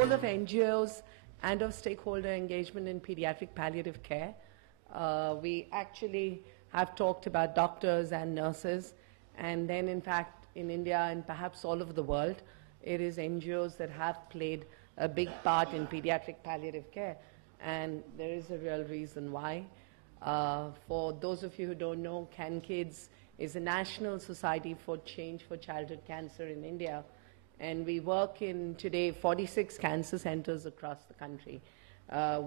role of NGOs and of stakeholder engagement in pediatric palliative care. We actually have talked about doctors and nurses, and then in fact in India and perhaps all over the world, it is NGOs that have played a big part in pediatric palliative care, and there is a real reason why. For those of you who don't know, Cankids is a national society for change for childhood cancer in India, and we work in today 46 cancer centers across the country.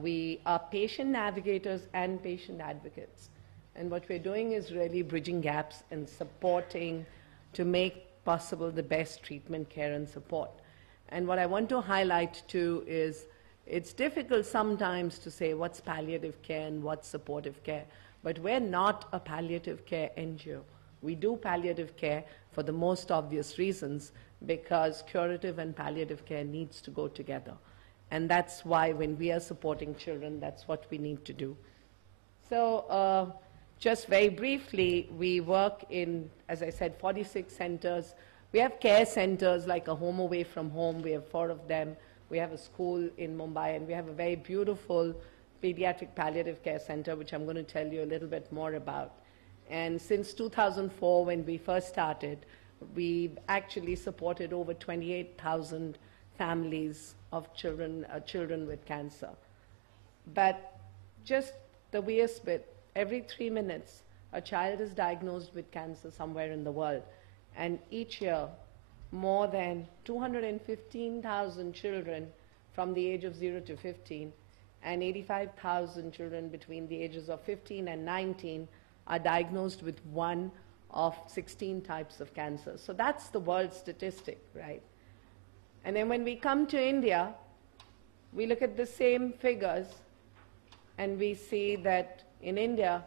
We are patient navigators and patient advocates, and what we're doing is really bridging gaps and supporting to make possible the best treatment, care, and support. And what I want to highlight too is it's difficult sometimes to say what's palliative care and what's supportive care, but we're not a palliative care NGO. We do palliative care for the most obvious reasons, because curative and palliative care needs to go together. And that's why when we are supporting children, that's what we need to do. So just very briefly, we work in, as I said, 46 centers. We have care centers like a home away from home. We have 4 of them. We have a school in Mumbai, and we have a very beautiful pediatric palliative care center, which I'm going to tell you a little bit more about. And since 2004, when we first started, we've actually supported over 28,000 families of children with cancer. But just the weirdest bit, every 3 minutes, a child is diagnosed with cancer somewhere in the world. And each year, more than 215,000 children from the age of 0 to 15 and 85,000 children between the ages of 15 and 19 are diagnosed with one of 16 types of cancer. So that's the world statistic, right? And then when we come to India, we look at the same figures, and we see that in India,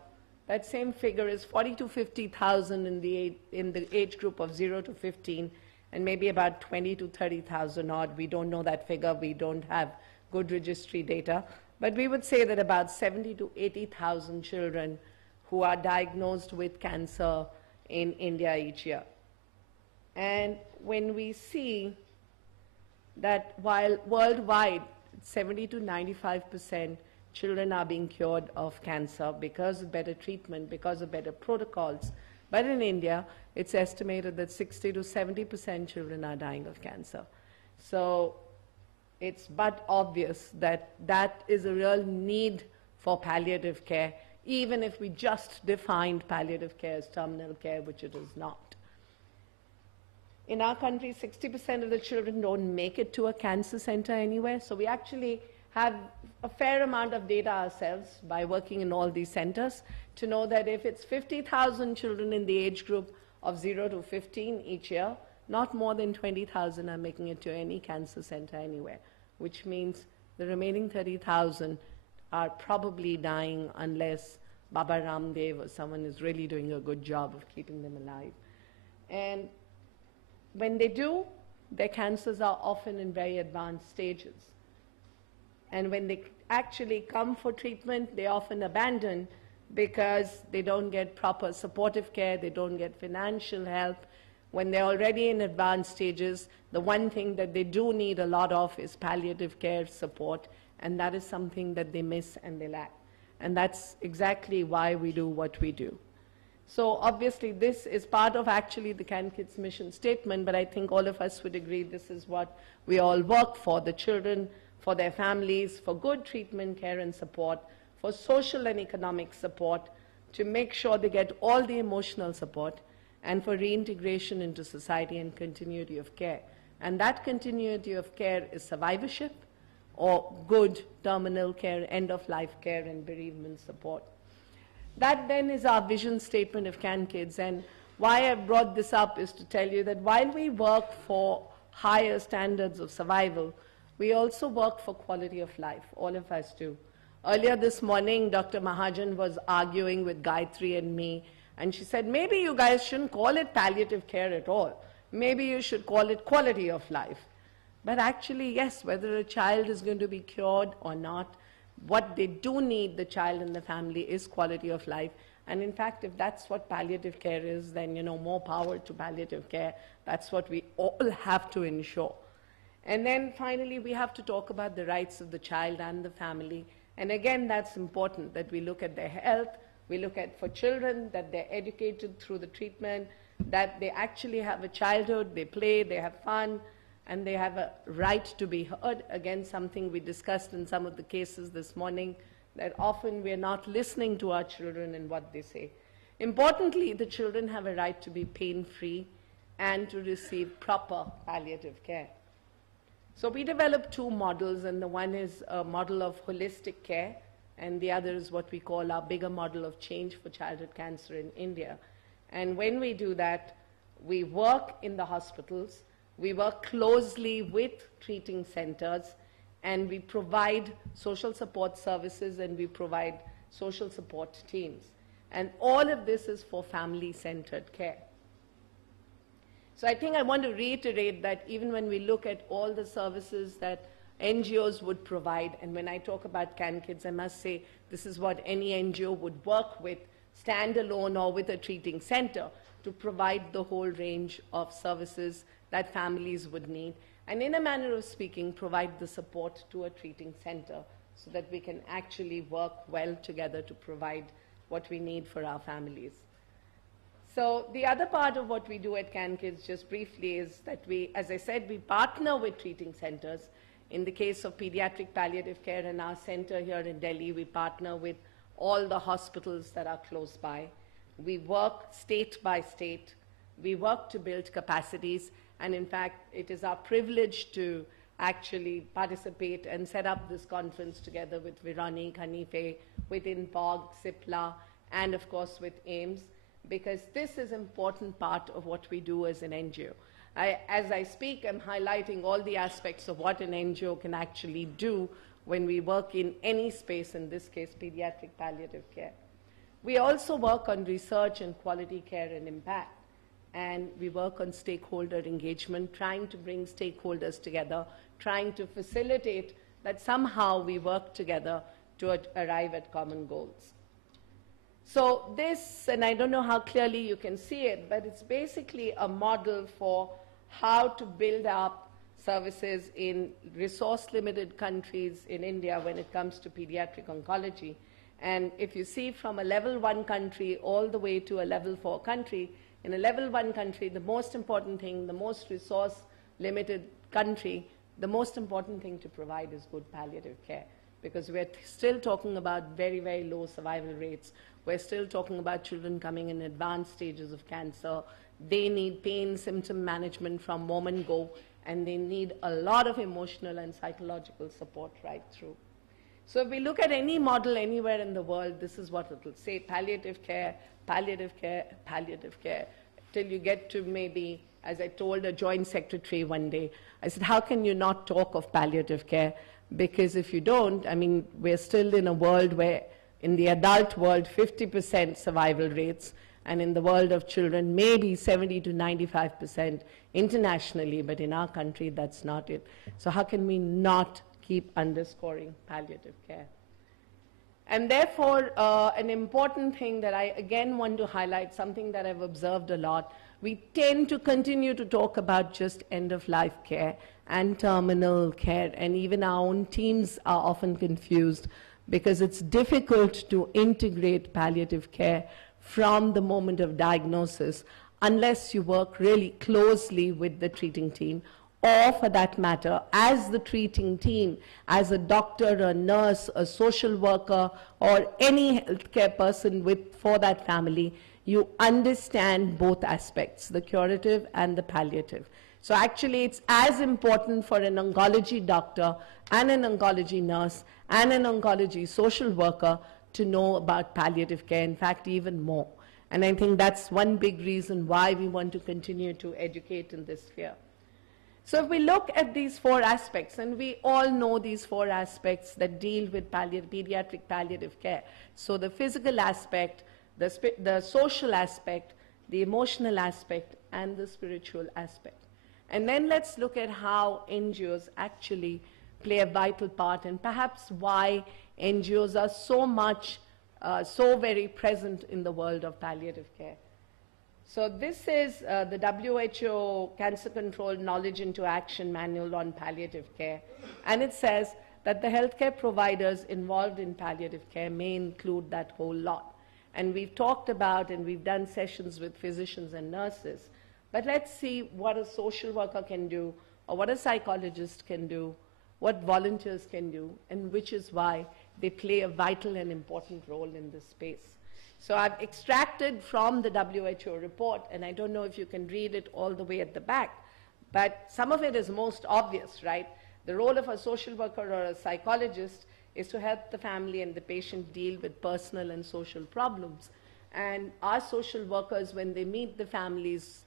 that same figure is 40 to 50,000 in the age group of 0 to 15, and maybe about 20 to 30,000 odd. We don't know that figure. We don't have good registry data. But we would say that about 70 to 80,000 children who are diagnosed with cancer in India each year. And when we see that while worldwide 70 to 95% children are being cured of cancer because of better treatment, because of better protocols, but in India it's estimated that 60 to 70% children are dying of cancer. So it's but obvious that that is a real need for palliative care, even if we just defined palliative care as terminal care, which it is not. In our country, 60% of the children don't make it to a cancer center anywhere, so we actually have a fair amount of data ourselves by working in all these centers to know that if it's 50,000 children in the age group of 0 to 15 each year, not more than 20,000 are making it to any cancer center anywhere, which means the remaining 30,000 are probably dying unless Baba Ramdev or someone is really doing a good job of keeping them alive. And when they do, their cancers are often in very advanced stages. And when they actually come for treatment, they often abandon because they don't get proper supportive care, they don't get financial help. When they're already in advanced stages, the one thing that they do need a lot of is palliative care support, and that is something that they miss and they lack. And that's exactly why we do what we do. So obviously this is part of actually the Cankids mission statement, but I think all of us would agree this is what we all work for: the children, for their families, for good treatment, care, and support, for social and economic support, to make sure they get all the emotional support, and for reintegration into society and continuity of care. And that continuity of care is survivorship or good terminal care, end-of-life care, and bereavement support. That then is our vision statement of Cankids, and why I brought this up is to tell you that while we work for higher standards of survival, we also work for quality of life. All of us do. Earlier this morning, Dr. Mahajan was arguing with Gayatri and me, and she said, maybe you guys shouldn't call it palliative care at all. Maybe you should call it quality of life. But actually, yes, whether a child is going to be cured or not, what they do need, the child and the family, is quality of life. And in fact, if that's what palliative care is, then, more power to palliative care. That's what we all have to ensure. And then finally, we have to talk about the rights of the child and the family. And again, that's important that we look at their health, we look at for children, that they're educated through the treatment, that they actually have a childhood, they play, they have fun, and they have a right to be heard. Again, something we discussed in some of the cases this morning, that often we're not listening to our children and what they say. Importantly, the children have a right to be pain-free and to receive proper palliative care. So we developed two models, and the one is a model of holistic care, and the other is what we call our bigger model of change for childhood cancer in India. And when we do that, we work in the hospitals, we work closely with treating centers, and we provide social support services, and we provide social support teams. And all of this is for family-centered care. So I think I want to reiterate that even when we look at all the services that NGOs would provide, and when I talk about Cankids, I must say this is what any NGO would work with, standalone or with a treating center, to provide the whole range of services that families would need, and in a manner of speaking, provide the support to a treating center so that we can actually work well together to provide what we need for our families. So the other part of what we do at Cankids, just briefly, is that we, as I said, we partner with treating centers. In the case of Pediatric Palliative Care in our center here in Delhi, we partner with all the hospitals that are close by. We work state by state. We work to build capacities, and in fact, it is our privilege to actually participate and set up this conference together with Veronique, Hanife, with InPOG, CIPLA, and of course with AIIMS, because this is an important part of what we do as an NGO. As I speak, I'm highlighting all the aspects of what an NGO can actually do when we work in any space, in this case, pediatric palliative care. We also work on research and quality care and impact, and we work on stakeholder engagement, trying to bring stakeholders together, trying to facilitate that somehow we work together to arrive at common goals. So this, and I don't know how clearly you can see it, but it's basically a model for how to build up services in resource-limited countries in India when it comes to pediatric oncology. And if you see from a level 1 country all the way to a level 4 country, in a level 1 country, the most important thing, the most resource-limited country, the most important thing to provide is good palliative care, because we're still talking about very, very low survival rates. We're still talking about children coming in advanced stages of cancer. They need pain symptom management from moment go, and they need a lot of emotional and psychological support right through. So if we look at any model anywhere in the world, this is what it will say: palliative care, palliative care, palliative care, till you get to maybe, as I told a joint secretary one day, I said, how can you not talk of palliative care? Because if you don't, I mean, we're still in a world where in the adult world, 50% survival rates, and in the world of children, maybe 70 to 95% internationally, but in our country, that's not it. So how can we not keep underscoring palliative care? And therefore, an important thing that I again want to highlight, something that I've observed a lot, we tend to continue to talk about just end-of-life care and terminal care, and even our own teams are often confused because it's difficult to integrate palliative care from the moment of diagnosis unless you work really closely with the treating team, or for that matter, as the treating team, as a doctor, a nurse, a social worker, or any healthcare person for that family, you understand both aspects, the curative and the palliative. So actually, it's as important for an oncology doctor and an oncology nurse and an oncology social worker to know about palliative care, in fact, even more. And I think that's one big reason why we want to continue to educate in this sphere. So if we look at these 4 aspects, and we all know these 4 aspects that deal with pediatric palliative care. So the physical aspect, the social aspect, the emotional aspect, and the spiritual aspect. And then let's look at how NGOs actually play a vital part, and perhaps why NGOs are so very present in the world of palliative care. So this is the WHO Cancer Control Knowledge into Action Manual on Palliative Care. And it says that the healthcare providers involved in palliative care may include that whole lot. And we've talked about and we've done sessions with physicians and nurses. But let's see what a social worker can do, or what a psychologist can do, what volunteers can do, and which is why they play a vital and important role in this space. So I've extracted from the WHO report, and I don't know if you can read it all the way at the back, but some of it is most obvious, right? The role of a social worker or a psychologist is to help the family and the patient deal with personal and social problems. And our social workers, when they meet the families,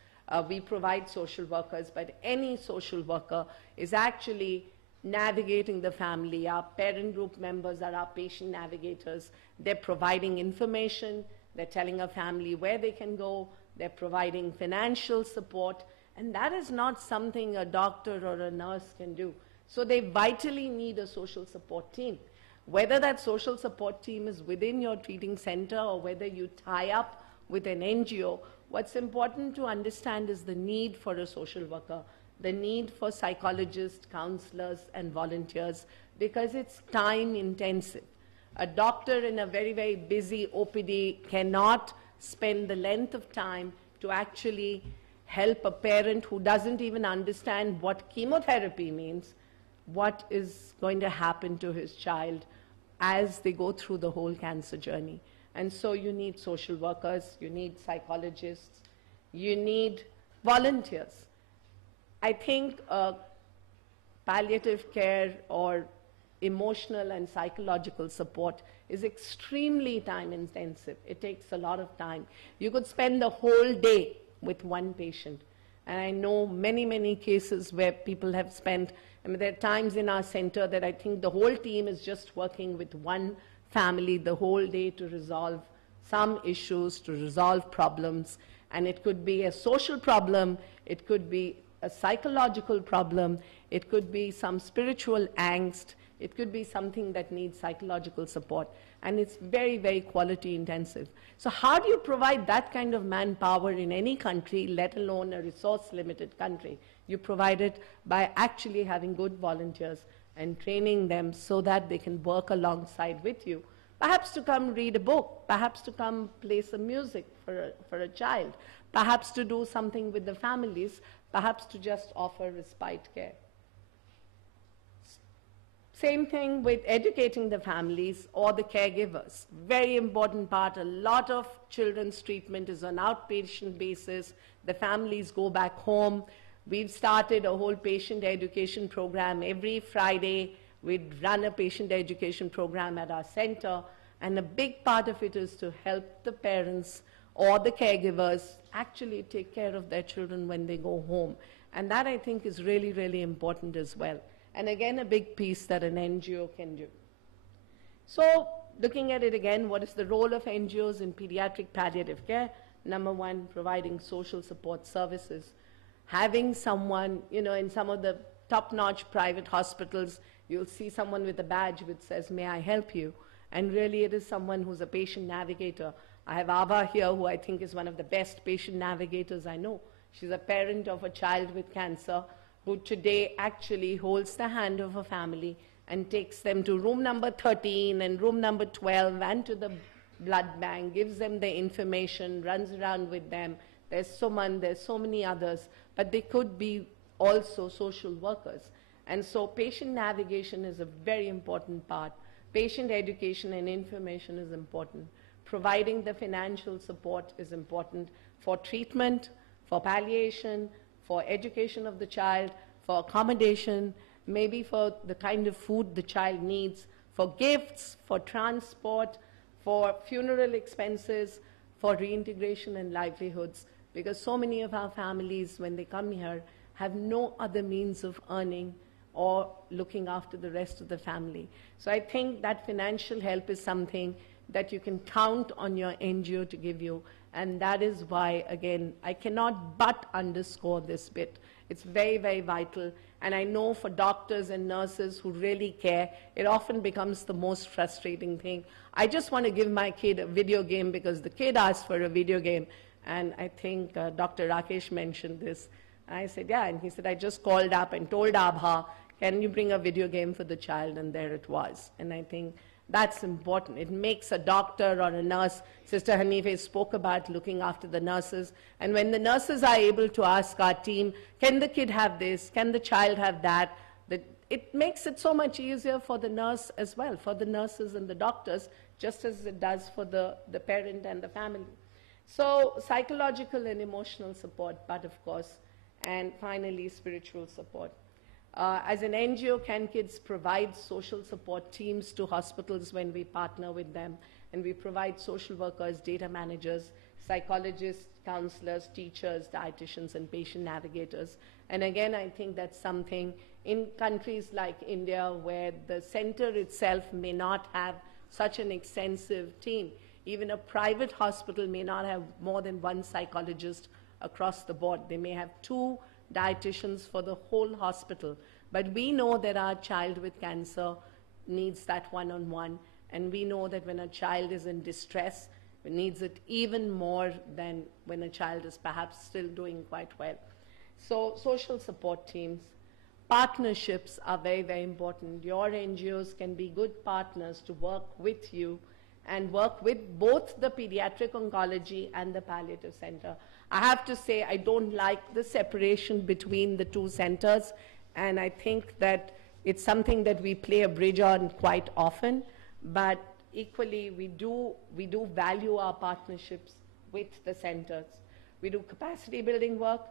we provide social workers, but any social worker is actually navigating the family. Our parent group members are our patient navigators. They're providing information, they're telling a family where they can go, they're providing financial support, and that is not something a doctor or a nurse can do. So they vitally need a social support team. Whether that social support team is within your treating center or whether you tie up with an NGO, what's important to understand is the need for a social worker, the need for psychologists, counselors, and volunteers, because it's time intensive. A doctor in a very, very busy OPD cannot spend the length of time to actually help a parent who doesn't even understand what chemotherapy means, what is going to happen to his child as they go through the whole cancer journey. And so you need social workers, you need psychologists, you need volunteers. I think palliative care or emotional and psychological support is extremely time intensive. It takes a lot of time. You could spend the whole day with one patient. And I know many, many cases where people have spent, I mean, there are times in our center that I think the whole team is just working with one family the whole day to resolve some issues, to resolve problems. And it could be a social problem, it could be a psychological problem, it could be some spiritual angst, it could be something that needs psychological support. And it's very, very quality intensive. So how do you provide that kind of manpower in any country, let alone a resource-limited country? You provide it by actually having good volunteers and training them so that they can work alongside with you. Perhaps to come read a book, perhaps to come play some music for a child, perhaps to do something with the families, perhaps to just offer respite care. Same thing with educating the families or the caregivers. Very important part. A lot of children's treatment is on outpatient basis. The families go back home. We've started a whole patient education program. Every Friday, we'd run a patient education program at our center. And a big part of it is to help the parents or the caregivers actually take care of their children when they go home. And that, I think, is really, really important as well. And again, a big piece that an NGO can do. So looking at it again, what is the role of NGOs in pediatric palliative care? Number one, providing social support services. Having someone, you know, in some of the top-notch private hospitals, you'll see someone with a badge which says, "May I help you?" And really it is someone who's a patient navigator. I have Ava here, who I think is one of the best patient navigators I know. She's a parent of a child with cancer, who today actually holds the hand of a family and takes them to room number 13 and room number 12 and to the blood bank, gives them the information, runs around with them. There's Suman, there's so many others, but they could be also social workers. And so patient navigation is a very important part. Patient education and information is important. Providing the financial support is important for treatment, for palliation, for education of the child, for accommodation, maybe for the kind of food the child needs, for gifts, for transport, for funeral expenses, for reintegration and livelihoods. Because so many of our families, when they come here, have no other means of earning or looking after the rest of the family. So I think that financial help is something that you can count on your NGO to give you. And that is why, again, I cannot but underscore this bit. It's very, very vital. And I know for doctors and nurses who really care, it often becomes the most frustrating thing. I just want to give my kid a video game because the kid asked for a video game. And I think Dr. Rakesh mentioned this. I said, yeah, and he said, I just called up and told Abha, can you bring a video game for the child? And there it was. And I think that's important. It makes a doctor or a nurse, Sister Hanife spoke about looking after the nurses. And when the nurses are able to ask our team, can the kid have this? Can the child have that? It makes it so much easier for the nurse as well, for the nurses and the doctors, just as it does for the parent and the family. So psychological and emotional support, but of course, and finally spiritual support. As an NGO, Cankids provides social support teams to hospitals when we partner with them, and we provide social workers, data managers, psychologists, counselors, teachers, dietitians, and patient navigators. And again, I think that's something in countries like India where the center itself may not have such an extensive team. Even a private hospital may not have more than one psychologist across the board. They may have 2 dietitians for the whole hospital. But we know that our child with cancer needs that one-on-one, and we know that when a child is in distress, it needs it even more than when a child is perhaps still doing quite well. So social support teams, partnerships are very, very important. Your NGOs can be good partners to work with you and work with both the pediatric oncology and the palliative center. I have to say, I don't like the separation between the 2 centers, and I think that it's something that we play a bridge on quite often, but equally we do value our partnerships with the centers. We do capacity building work,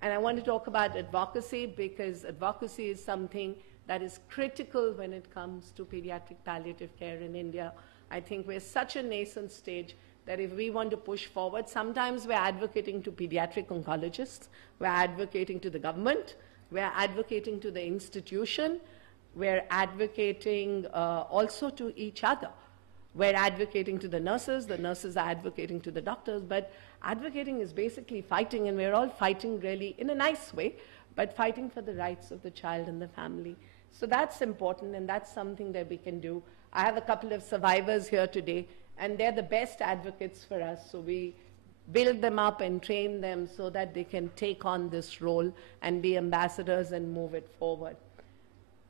and I want to talk about advocacy, because advocacy is something that is critical when it comes to pediatric palliative care in India. I think we're such a nascent stage that if we want to push forward, sometimes we're advocating to pediatric oncologists, we're advocating to the government, we're advocating to the institution, we're advocating also to each other. We're advocating to the nurses are advocating to the doctors, but advocating is basically fighting, and we're all fighting really in a nice way, but fighting for the rights of the child and the family. So that's important, and that's something that we can do. I have a couple of survivors here today, and they're the best advocates for us. So we build them up and train them so that they can take on this role and be ambassadors and move it forward.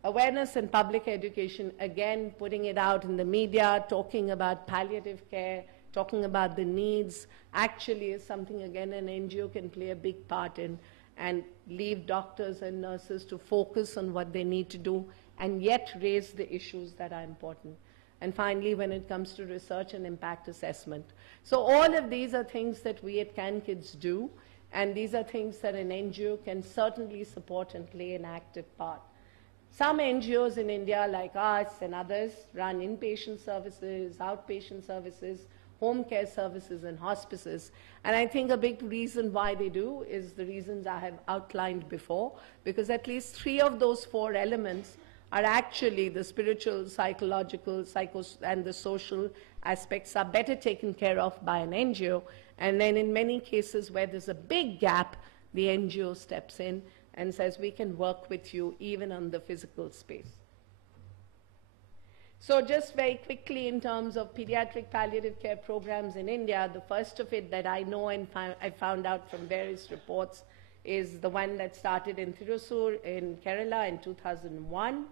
Awareness and public education, again, putting it out in the media, talking about palliative care, talking about the needs, actually is something, again, an NGO can play a big part in, and leave doctors and nurses to focus on what they need to do and yet raise the issues that are important. And finally, when it comes to research and impact assessment. So all of these are things that we at Cankids do, and these are things that an NGO can certainly support and play an active part. Some NGOs in India, like us and others, run inpatient services, outpatient services, home care services, and hospices. And I think a big reason why they do is the reasons I have outlined before, because at least 3 of those 4 elements are actually the spiritual, psychological, and the social aspects are better taken care of by an NGO. And then in many cases where there's a big gap, the NGO steps in and says, we can work with you even on the physical space. So just very quickly in terms of pediatric palliative care programs in India, the first of it that I know and I found out from various reports is the one that started in Thrissur in Kerala in 2001.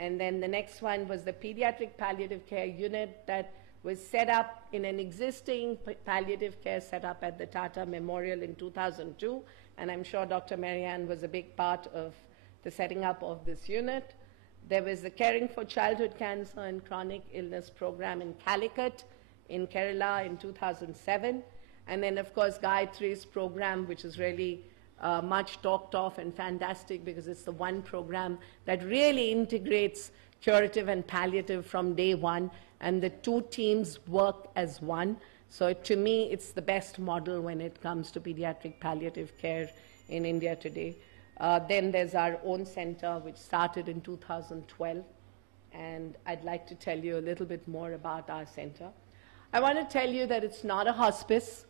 And then the next one was the Pediatric Palliative Care Unit that was set up in an existing palliative care setup at the Tata Memorial in 2002. And I'm sure Dr. Marianne was a big part of the setting up of this unit. There was the Caring for Childhood Cancer and Chronic Illness Program in Calicut in Kerala in 2007. And then, of course, Gayatri's program, which is really much talked of and fantastic because it's the one program that really integrates curative and palliative from day one, and the 2 teams work as one. So to me, it's the best model when it comes to pediatric palliative care in India today. Then there's our own center, which started in 2012, and I'd like to tell you a little bit more about our center. I want to tell you that it's not a hospice,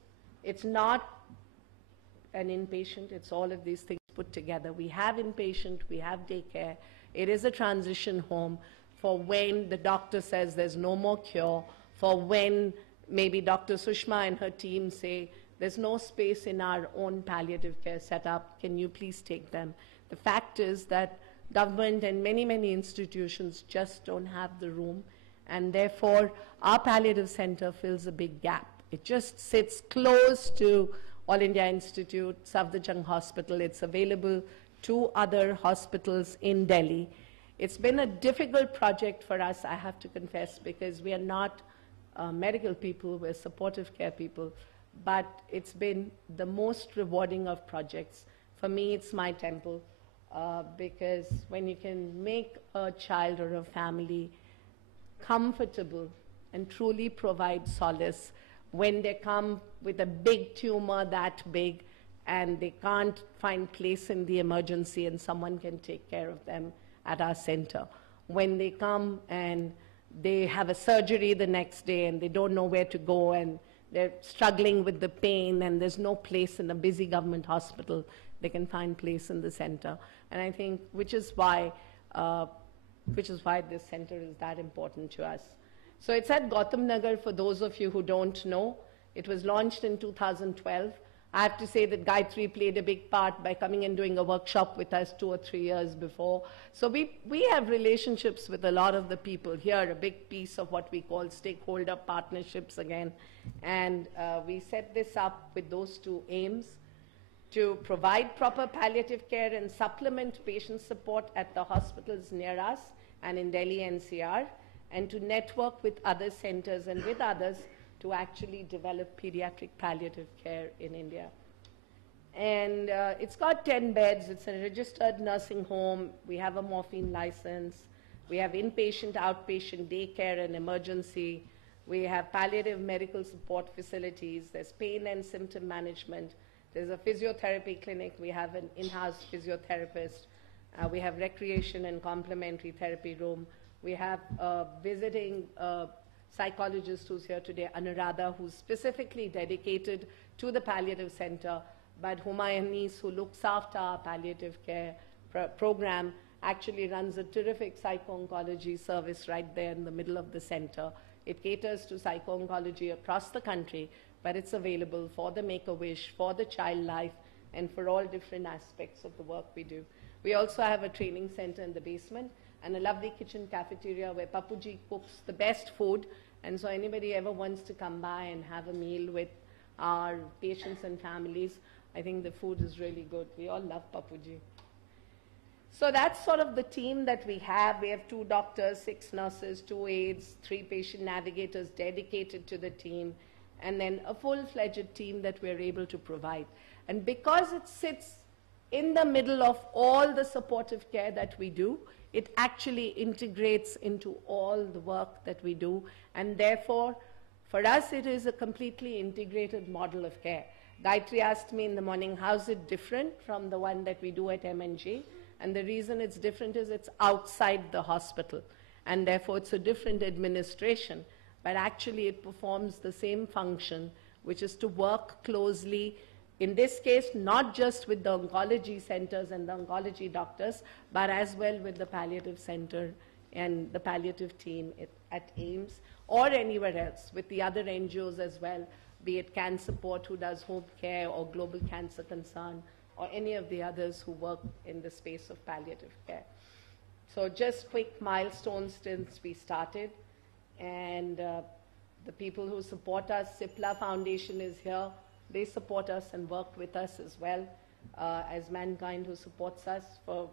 it's not an inpatient, it's all of these things put together. We have inpatient, we have daycare, it is a transition home for when the doctor says there's no more cure, for when maybe Dr. Sushma and her team say there's no space in our own palliative care setup. Can you please take them? The fact is that government and many, many institutions just don't have the room, and therefore our palliative center fills a big gap. It just sits close to All India Institute, Safdarjung Hospital. It's available to other hospitals in Delhi. It's been a difficult project for us, I have to confess, because we are not medical people, we're supportive care people, but it's been the most rewarding of projects. For me, it's my temple, because when you can make a child or a family comfortable and truly provide solace, when they come with a big tumor that big and they can't find place in the emergency and someone can take care of them at our center. When they come and they have a surgery the next day and they don't know where to go and they're struggling with the pain and there's no place in a busy government hospital, they can find place in the center. And I think, which is why this center is that important to us. So it's at Gautam Nagar, for those of you who don't know. It was launched in 2012. I have to say that Gayatri played a big part by coming and doing a workshop with us 2 or 3 years before. So we have relationships with a lot of the people here, a big piece of what we call stakeholder partnerships again. And we set this up with those 2 aims: to provide proper palliative care and supplement patient support at the hospitals near us and in Delhi NCR, and to network with other centers and with others to actually develop pediatric palliative care in India. And it's got 10 beds. It's a registered nursing home. We have a morphine license. We have inpatient, outpatient, daycare and emergency. We have palliative medical support facilities. There's pain and symptom management. There's a physiotherapy clinic. We have an in-house physiotherapist. We have recreation and complementary therapy room. We have a visiting psychologist who's here today, Anuradha, who's specifically dedicated to the palliative center, but Humayunis, who looks after our palliative care program, actually runs a terrific psycho-oncology service right there in the middle of the center. It caters to psycho-oncology across the country, but it's available for the Make-A-Wish, for the child life, and for all different aspects of the work we do. We also have a training center in the basement and a lovely kitchen cafeteria where Papuji cooks the best food. And so anybody ever wants to come by and have a meal with our patients and families, I think the food is really good. We all love Papuji. So that's sort of the team that we have. We have 2 doctors, 6 nurses, 2 aides, 3 patient navigators dedicated to the team, and then a full-fledged team that we're able to provide. And because it sits in the middle of all the supportive care that we do, it actually integrates into all the work that we do, and therefore, for us, it is a completely integrated model of care. Gayatri asked me in the morning, how's it different from the one that we do at MNG? And the reason it's different is it's outside the hospital, and therefore it's a different administration, but actually it performs the same function, which is to work closely, in this case, not just with the oncology centers and the oncology doctors, but as well with the palliative center and the palliative team at AIIMS or anywhere else, with the other NGOs as well, be it Can Support, who does home care, or Global Cancer Concern, or any of the others who work in the space of palliative care. So just quick milestones since we started, and the people who support us, Cipla Foundation is here. They support us and work with us as well as Mankind, who supports us. For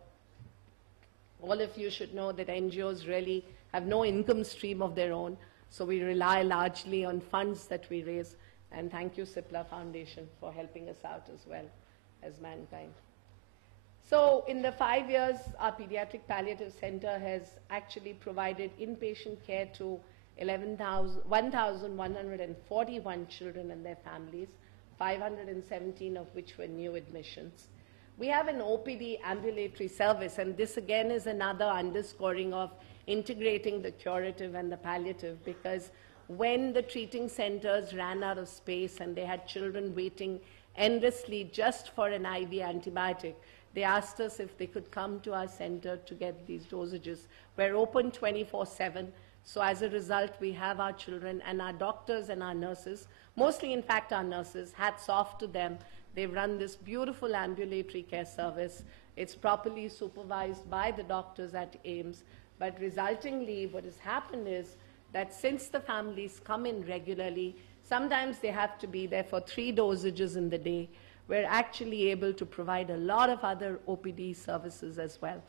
all of you should know that NGOs really have no income stream of their own, so we rely largely on funds that we raise. And thank you, Cipla Foundation, for helping us out as well as Mankind. So in the 5 years, our Pediatric Palliative Center has actually provided inpatient care to 1,141 children and their families, 517 of which were new admissions. We have an OPD ambulatory service, and this again is another underscoring of integrating the curative and the palliative, because when the treating centers ran out of space and they had children waiting endlessly just for an IV antibiotic, they asked us if they could come to our center to get these dosages. We're open 24/7. So as a result, we have our children and our doctors and our nurses. mostly in fact our nurses, hats off to them. They run this beautiful ambulatory care service. It's properly supervised by the doctors at AIIMS, but resultingly what has happened is that since the families come in regularly, sometimes they have to be there for 3 dosages in the day. We're actually able to provide a lot of other OPD services as well.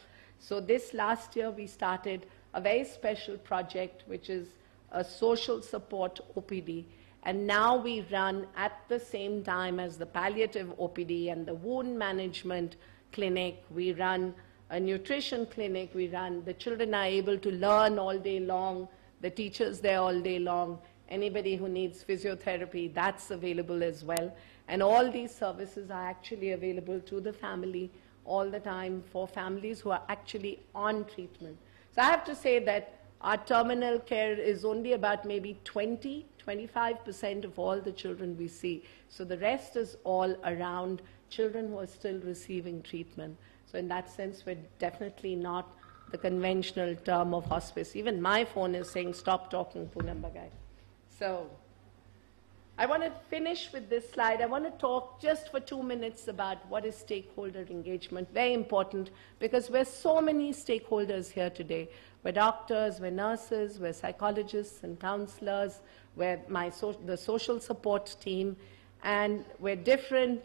So this last year we started a very special project, which is a social support OPD. And now we run at the same time as the palliative OPD and the wound management clinic. We run a nutrition clinic. We run, the children are able to learn all day long. The teachers there all day long. Anybody who needs physiotherapy, that's available as well. And all these services are actually available to the family all the time for families who are actually on treatment. So I have to say that our terminal care is only about maybe 25% of all the children we see. So the rest is all around children who are still receiving treatment. So in that sense, we're definitely not the conventional term of hospice. Even my phone is saying, stop talking, Poonam Bagai. So I want to finish with this slide. I want to talk just for 2 minutes about what is stakeholder engagement. Very important, because we're so many stakeholders here today. We're doctors, we're nurses, we're psychologists and counselors, we're the social support team, and we're different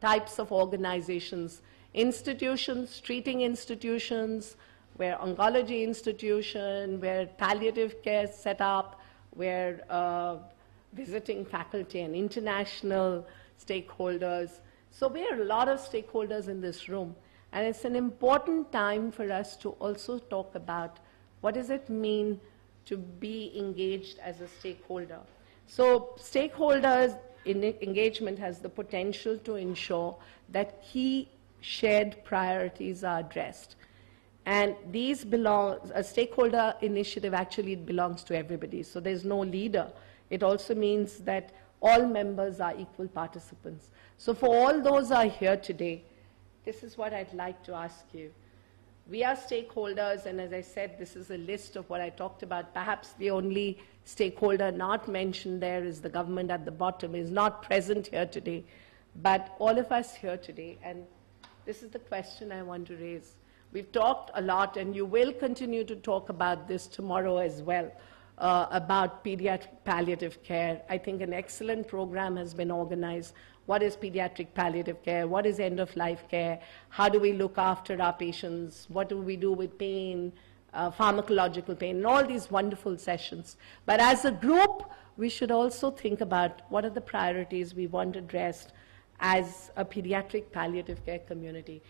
types of organizations, institutions, treating institutions, we're oncology institution, we're palliative care set up, we're visiting faculty and international stakeholders. So we are a lot of stakeholders in this room, and it's an important time for us to also talk about what does it mean to be engaged as a stakeholder. So stakeholders engagement has the potential to ensure that key shared priorities are addressed. And these a stakeholder initiative actually belongs to everybody. So there's no leader. It also means that all members are equal participants. So for all those who are here today, this is what I'd like to ask you. We are stakeholders, and as I said, this is a list of what I talked about. Perhaps the only stakeholder not mentioned there is the government at the bottom, is not present here today. But all of us here today, and this is the question I want to raise. We've talked a lot, and you will continue to talk about this tomorrow as well, about pediatric palliative care. I think an excellent program has been organized. What is pediatric palliative care? What is end-of-life care? How do we look after our patients? What do we do with pain, pharmacological pain, and all these wonderful sessions. But as a group, we should also think about what are the priorities we want addressed as a pediatric palliative care community.